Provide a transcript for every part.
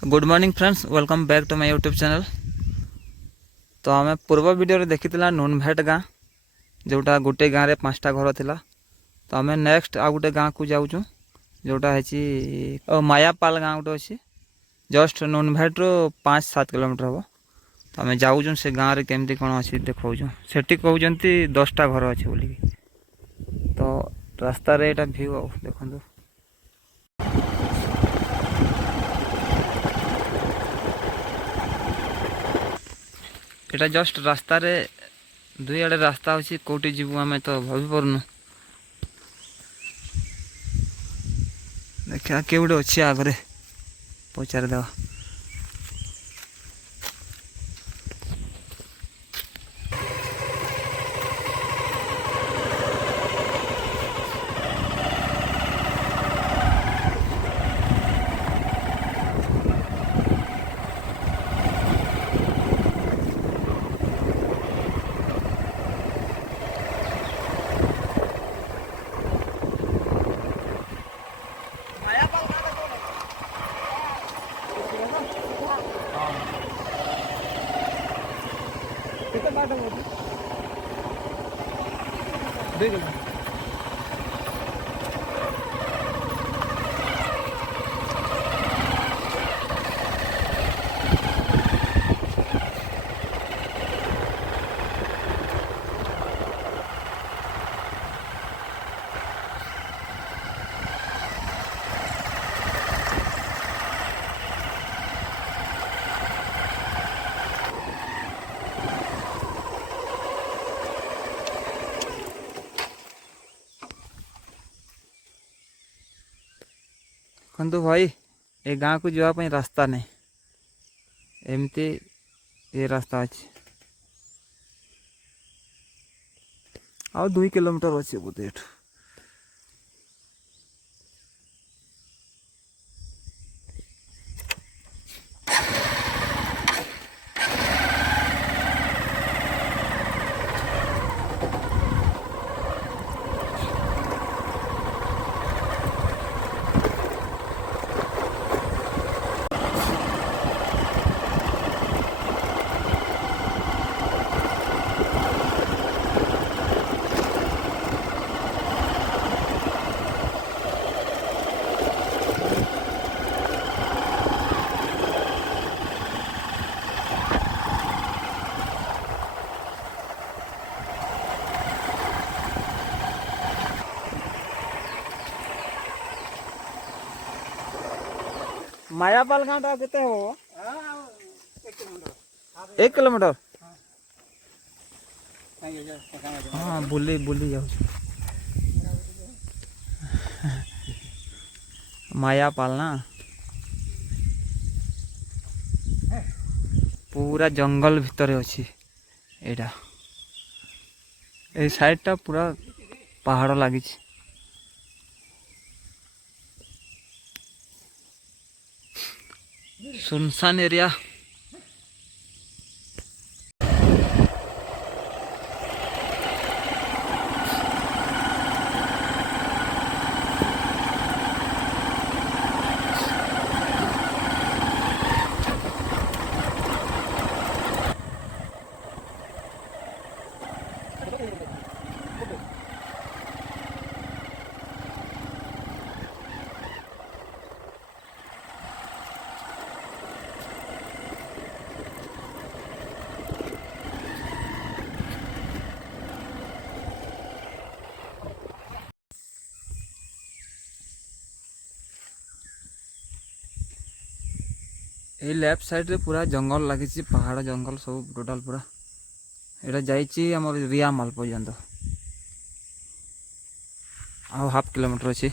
तो good morning friends, welcome back to my YouTube channel. तो आम पूर्व वीडियो देखी नुनभेट गाँ जोटा गोटे गाँव में 5टा घर थिला। तो आम नेक्स्ट आ गोटे गाँव को जाऊँ जोटा है मायापाल गाँव गोटे अच्छी जस्ट नुनभेट रू 5-7 किलोमीटर हम। तो आम जाऊँ से गाँव में केमती कौन अच्छी देखा से कहते 10टा घर अच्छे बोल। तो रास्ता यहाँ भ्यू देखो एटा जस्ट रास्ता रे दुई आड़े रास्ता अच्छी कौटी जीवु आम तो भाभी पारनु। देखा के गोटे अच्छी आगे पचार देवा। देखो भाई ये गाँव को जावाई रास्ता नहीं एमती ये रास्ता अच्छे आ 2 किलोमीटर अच्छे बोधे एठू। मायापाल गाँव टा केते हो? 1 किलोमीटर। हाँ बुली बुली जाऊ मायापाल ना पूरा जंगल भितर अच्छी एटा ए साइड टा पूरा पहाड़ लगी। सुनसान एरिया। ये लेफ्ट साइड रे पूरा जंगल लगी पहाड़ जंगल सब टोटाल पूरा एटा जाइए आम रिया माल पर्यंत आ 1/2 किलोमीटर अच्छी।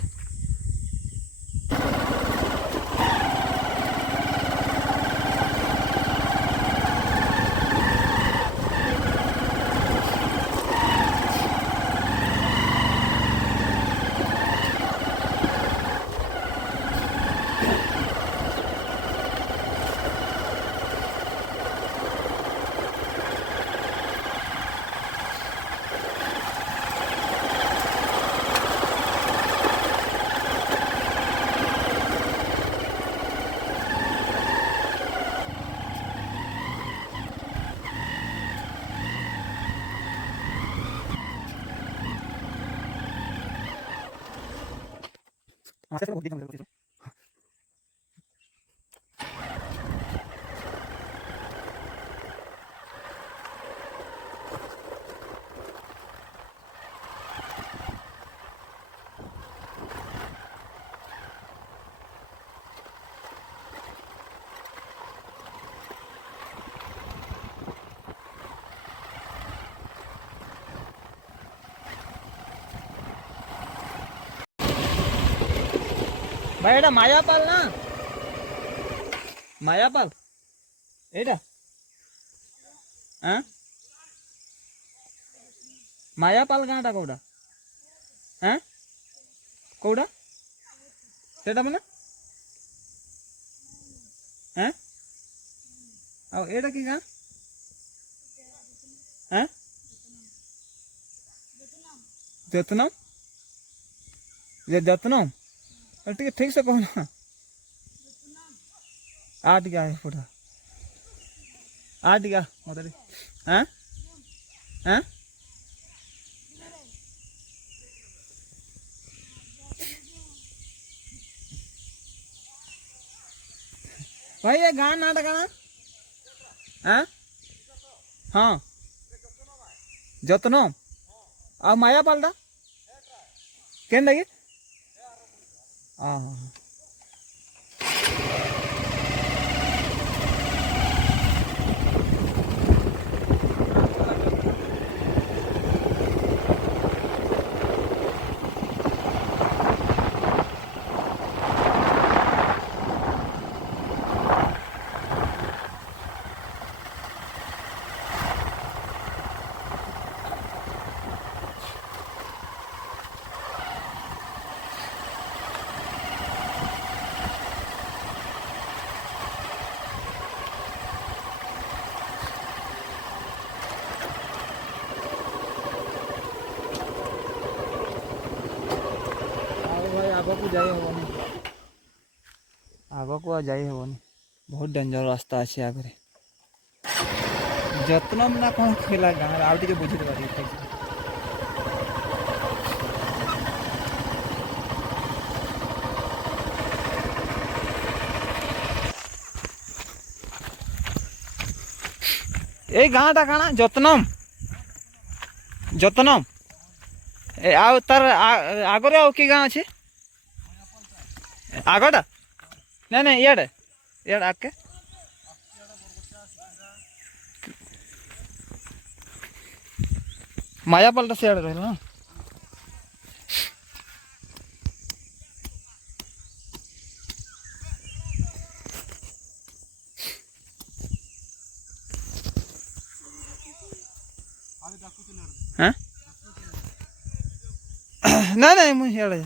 ভাই এটা মায়াপাল না, মায়াপাল এইটা, হ্যাঁ মায়াপাল গাঁটা কোটা, হ্যাঁ কোটা সেটা মানে, হ্যাঁ ଆଉ ଏଇଟା କି ଗାଁ, হ্যাঁ ଯତ୍ନମ, ଯେ ଯତ୍ନମ ଟିକେ ଠିକ ସେ କହ ନା, ଆ ଟିକେ ଆ ଫୋଟା, ଆ ଟିକେ ମତେ ଟିକେ, হ্যাঁ হ্যাঁ भाई ये गाँव नाटा का, हाँ हाँ যত্ন ଆଉ ମାୟାପାଲଟା କେନ୍ ଲାଗି, भाई आगକୁ ଯାଇ ହେବନି, ଆଗକୁ ଆଉ ଯାଇ ହେବନି, ବହୁତ ଡେଞ୍ଜର ରାସ୍ତା ଅଛି ଆଗରେ। ଯତ୍ନ ନା କ'ଣ ଥିଲା ଗାଁରେ, ଆଉ ଟିକେ ବୁଝିଦେବା ଟିକେ ଠିକ୍ ସେ। এই ଗାଁଟା କାଣା ଯତ୍ନମ, ଯତ୍ନମ ଆଉ ତାର ଆଗରେ ଆଉ କି ଗାଁ ଅଛି, ଆଗଟା ନାଇଁ ନାଇଁ ଇଆଡ଼େ, ଇଆଡ଼େ ଆଗକେ ମାୟାପାଲଟା ସିଆଡ଼େ ରହିଲା ନା, হ্যাঁ ନାଇଁ ନାଇଁ ମୁଁ ସିଆଡ଼େ